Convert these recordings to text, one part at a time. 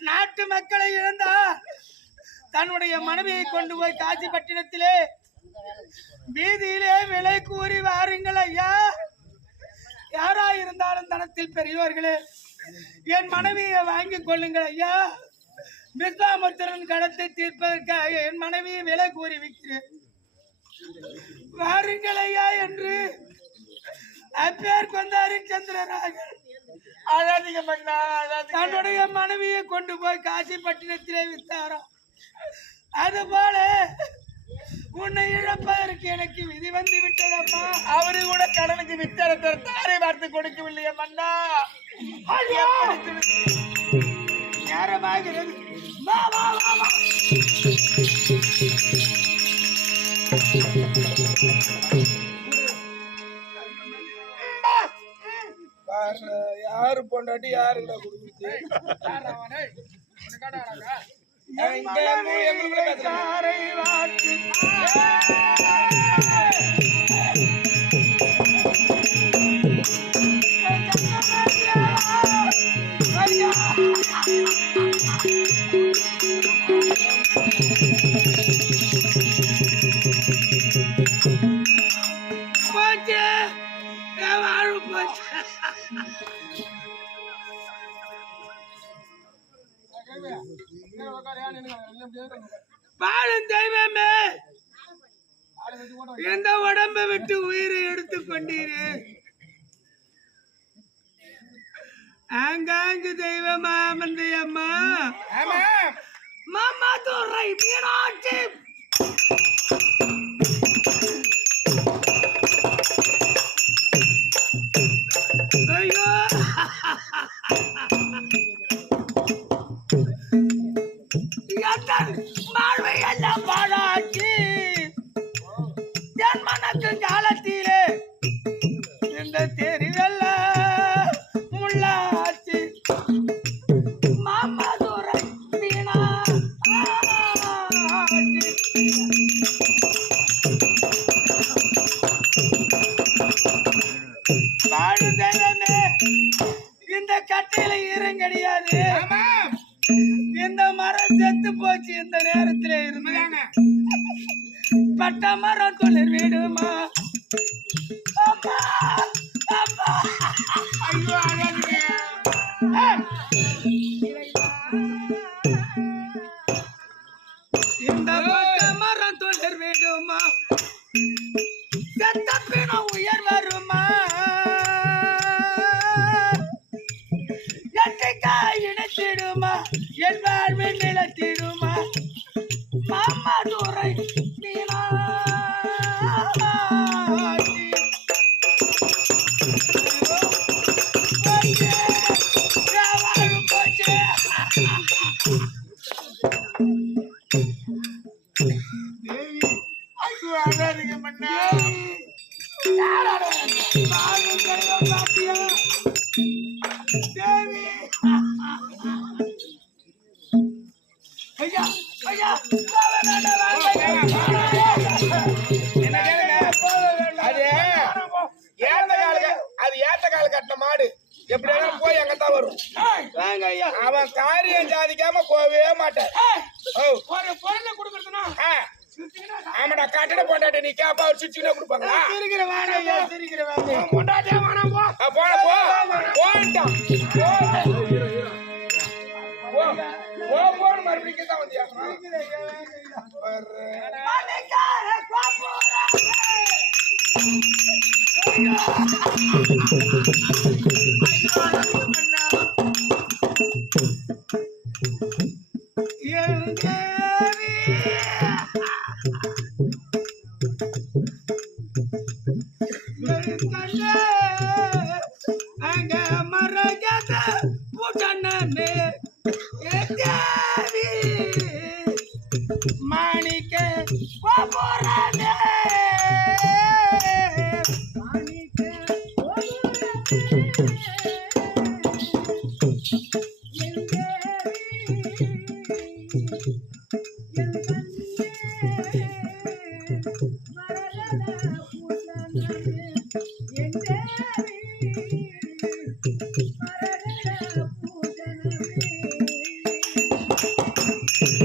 நாட்டு மக்களை இழந்தார் தன்னுடைய மனைவியை கொண்டு போய் காசிப்பட்டினத்திலே வீதியிலே விலை கூறி வாருங்கள் ஐயா. யாரா இருந்தாலும் தனத்தில் பெரியவர்களே என் மனைவியை வாங்கிக் கொள்ளுங்கள் ஐயா. விஸ்வாமுத்திரன் கடத்தை தீர்ப்பதற்காக என் மனைவியை விலை கூறி விற்கிறேன் வாருங்கள் ஐயா என்று அப்பேர் கொண்டாரி சந்திரராகன் தன்னுடைய மனைவியை கொண்டு போய் காசிப்பட்டினத்திலே வித்தாராம் அதுபோல உன்னை இழப்பதற்கு எனக்கு விதி வந்து விட்டதம்மா. அவரு கூட கடனுக்கு வித்தரத்தை தாரை வார்த்து கொடுக்கவில்லையே மன்னா! நேரமாகிறது. யாரு பொண்டாட்டி யாருடா கொடுக்குது இங்க வாழும் தெய்வமே. இந்த உடம்பை விட்டு உயிரை எடுத்துக் கொண்டீரே? ஆங்காங்கு தெய்வமா ஆமா மாமா துறை மீனாட்சி. எத்தன் மரம் துளிர் விடுமா அம்மா அம்மா ஐயோ அழாதீங்க இந்த பட்ட மரம் தொழில் வீடுமா செத்த பிணம் உயர் போன்னு மறுபடியும் தான் வந்தியா? என்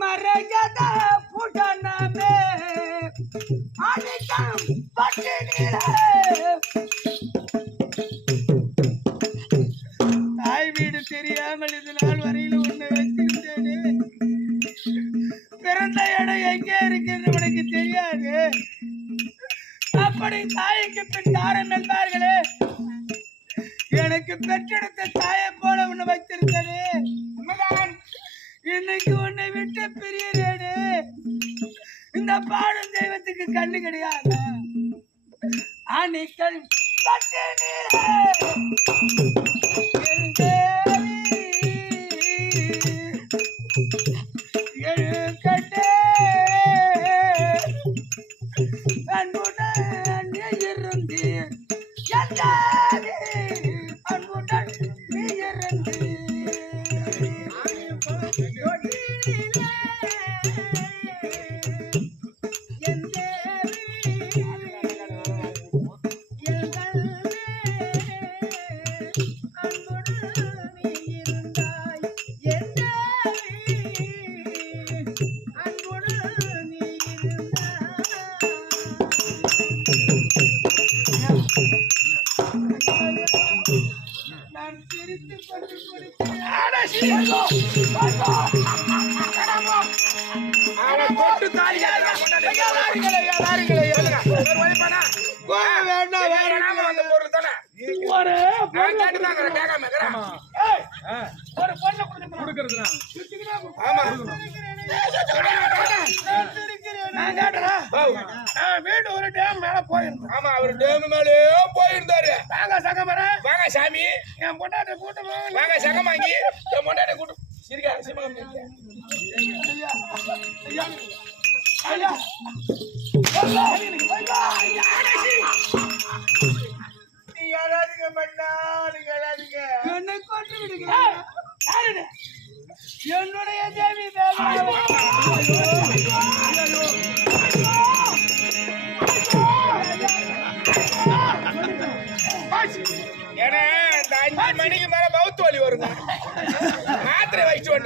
மரகத புடனமே அணிக்கம் தாய் வீடு தெரியாமல் இது நாள் வரையில் உன்னை வைத்திருந்தேனே. பிறந்த இடம் எங்கே இருக்குன்னு உனக்கு தெரியாது. அப்படி தாய்க்கு பின் தாரம் என்பார்களே. எனக்கு பெற்றெடுத்த தாய் இன்னைக்கு உன்னை விட்டு பிரியறேனே. இந்த பாடும் தெய்வத்துக்கு கண்ணு கிடையாது? அணிக்கல் பட்டு நீரே. என் இருக்கிறேன். ஏய், ஒரு பொண்ணை கொடுக்கணும். ஆமா. வீடு ஒரு டேம் மேல போயிருந்தேன். ஆமா, அவரு டேம் மேலயே போயிருந்தாரு. வாங்க சகமரே வாங்க சாமி. என் பொண்டாட்டி கூட்டு போங்க. வாங்க சகமாங்கி என் பொண்டாட்டி கூட்டு சிரிக்காரு சிவகம் என்னுடைய தேவி தேவா ஏன்னா இந்த அஞ்சு மணிக்கு மேல மவுத்து வலி வருங்க மாத்திரை வச்சு வந்துக்கிறாங்க குடிக்கிற மவுத்து வலியில குத்திக்கிறான் பாத்தோடியா யாரை வருது ஒன்று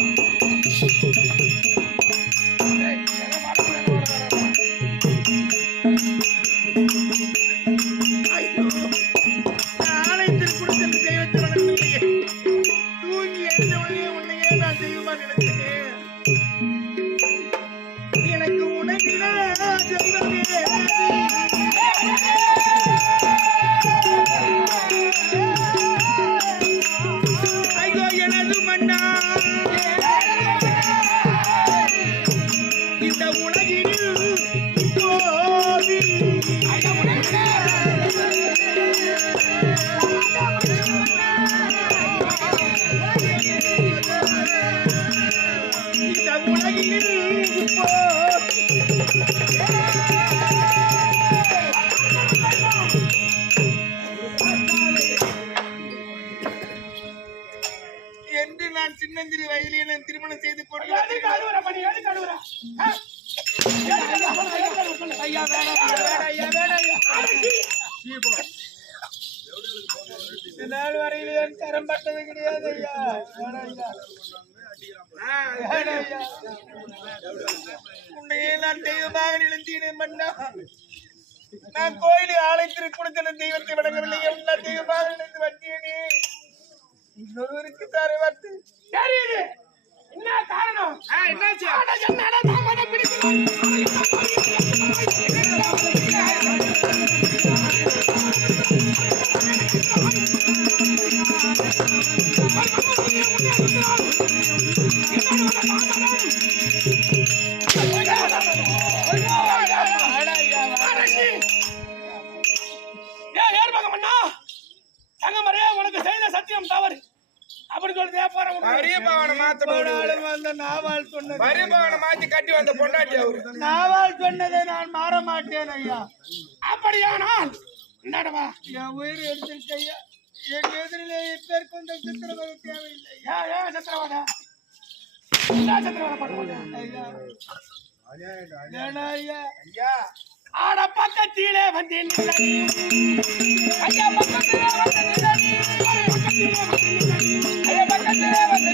என்று நான் சின்னஞ்சிறு வயலில் நான் திருமணம் செய்து கொண்டு ஐயா வேணாம் ஐயா வேணாம் இந்த நாள் வரையில என் கரம் பட்டது கிடையாது ஐயா. உன்னையே நான் தெய்வமாக நினைத்தேன் மன்னா. நான் கோயிலில் ஆலயத்திற்கு கொடுத்த தெய்வத்தை வணங்கவில்லை. எல்லா தெய்வமாக நினைத்து வந்தேனே. இன்னொருவருக்கு தாரை வார்த்தை தெரியுது என்ன காரணம்? என்னாச்சு? சத்தியம் தவறு அப்படி சொல்லி வியாபாரம் பரியபாவனை மாத்தோடு வந்த நாவால் சொன்னது பரியபாவனை மாத்தி கட்டி வந்த பொண்டாட்டி அவரு நாவால் சொன்னதை நான் மாற மாட்டேன் ஐயா அப்படியானால் என்னடவா என் உயிர் எடுத்திருக்கையா என் எதிரிலே இப்பேருக்கு இந்த சித்திரவதை? தேவையில்லை ஆட பக்கத்திலே வந்து ஐயா பக்கத்திலே வந்து ஐயா பக்கத்திலே வந்து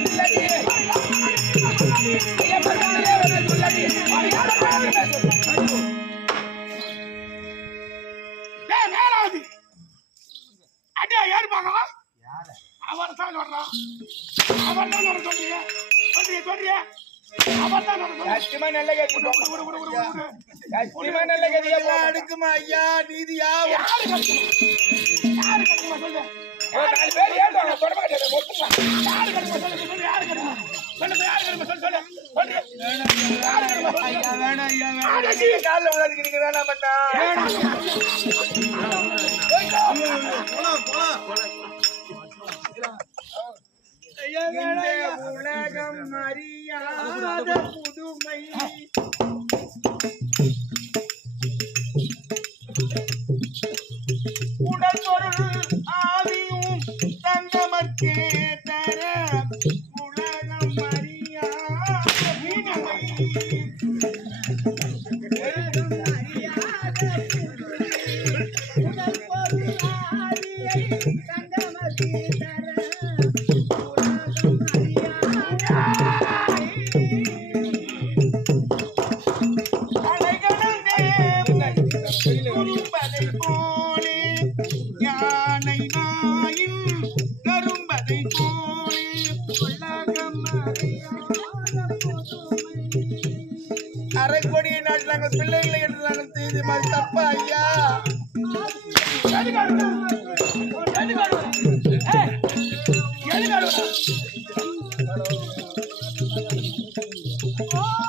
ஐயா பக்கத்திலே வந்து அடியா, யாரு பார்க்கலாம்? அவர் தான் வர்றான் அவர் தான் வர சொல்றீங்க சொல்றீங்க சொல்றீங்க அவர் தான் சத்தியமா நல்ல கேட்டு சத்தியமா நல்ல அடுக்குமா ஐயா நீதியா யாரு? கட்டுமா யாரு கட்டுமா சொல்லு? நாலு பேர் ஏறுவாங்க தொடர்பு கட்டாத மொத்தமா யாரு கட்டுமா சொல்லு சொல்லு யாரு கட்டுமா சொல்லு யாரு கட்டுமா சொல்லு சொல்லு. சொல்லு யாரு கட்டுமா சொல்லு? உலகம் அறியாத புதுமை நாங்கள் செய்து மாதிரி தப்பா ஐயா அரு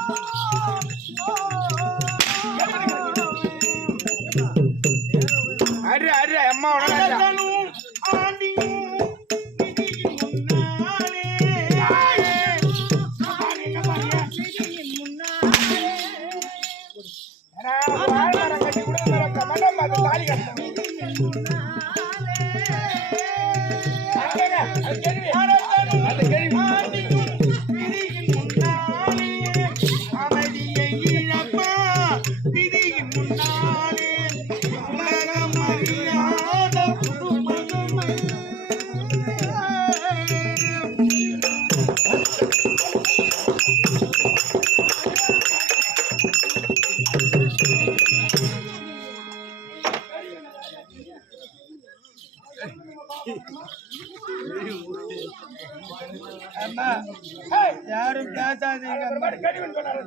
ஒரு மாதிரி கடிவன் சொன்னாரு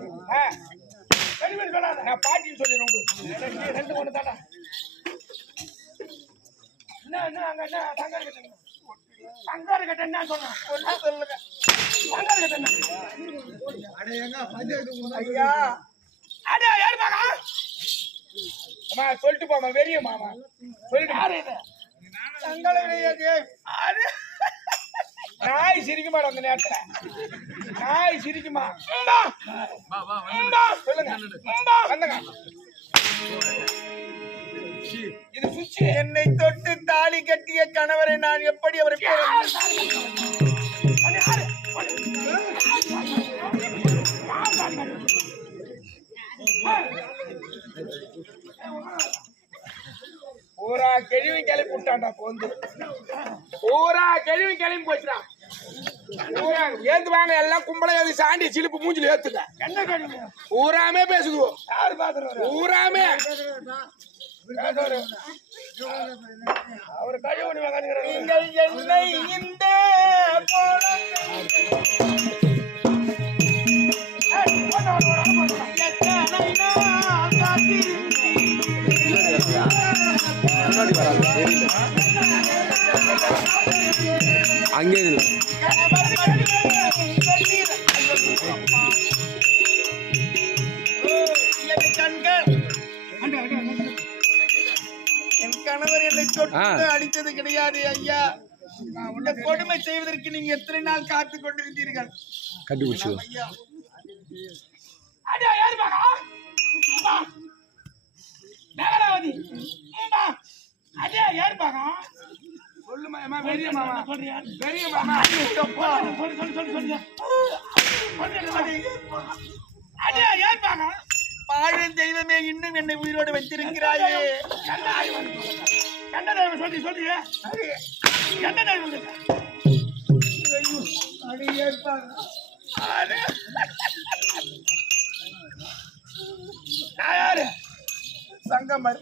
கடிவன் சொல்லாத. நான் பாட்டின்னு சொல்லிடுறேன் ரெண்டு ஒண்ணு தாண்டா. என்ன, என்ன, அங்க என்ன, சங்காரு கட்டு என்ன? சங்காரு கட்டு என்ன சொன்னான்? ஒண்ணு சொல்லுங்க. சங்காரு கட்டு என்ன? ஐயா. அடே, யாரு பாக்கா? அம்மா, சொல்லிட்டு போமா வெறிய மாமா சொல்லிட்டு யாரு இது தங்களுடைய அது நாய் சிரிக்க மாட்டோம் அந்த நேரத்துல. நாய் சிரிக்குமா. இது சுச்சி என்னை தொட்டு தாலி கட்டிய கணவரை நான் எப்படி அவரை. பூரா கெழிவு கிளம்பி விட்டான்டா போந்து. பூரா கெழிவு கிளம்பி போச்சுடா. ஏந்து வாங்க எல்லாம் கும்பல ஏது சாண்டி சிலிப்பு மூஞ்சில ஏத்துங்க. என்ன கழிவு பூராமே பேசுது யாரு பாத்துறாரு பூராமே அவர் கழிவு நீங்கள் என்னை இந்த எத்தனை நாள் முன்னாடி வராது. தெரியல. அங்கே இல்லை என் கணவர் என்னை தொட்டு. அடித்தது கிடையாது ஐயா. இந்த கொடுமை செய்வதற்கு நீங்க எத்தனை நாள் காத்து கொண்டிருந்தீர்கள்? கண்டுபிடிச்சு ஐயா. அடியா யாரு சொல்லு மாமா பெரிய மாமா. சொல்றியா பெரிய மாமா. சொல்லு சொல்லு சொல்லு சொல்லு அடியா யாரு பாக்கா பாழும் தெய்வமே இன்னும் என்னை உயிரோடு வைத்திருக்கிறாயே. என்ன தெய்வம்? சொல்லி சொல்றியா என்ன தெய்வம் இது? அடி. ஏற்பாங்க நான் யாரு? சங்கமர்!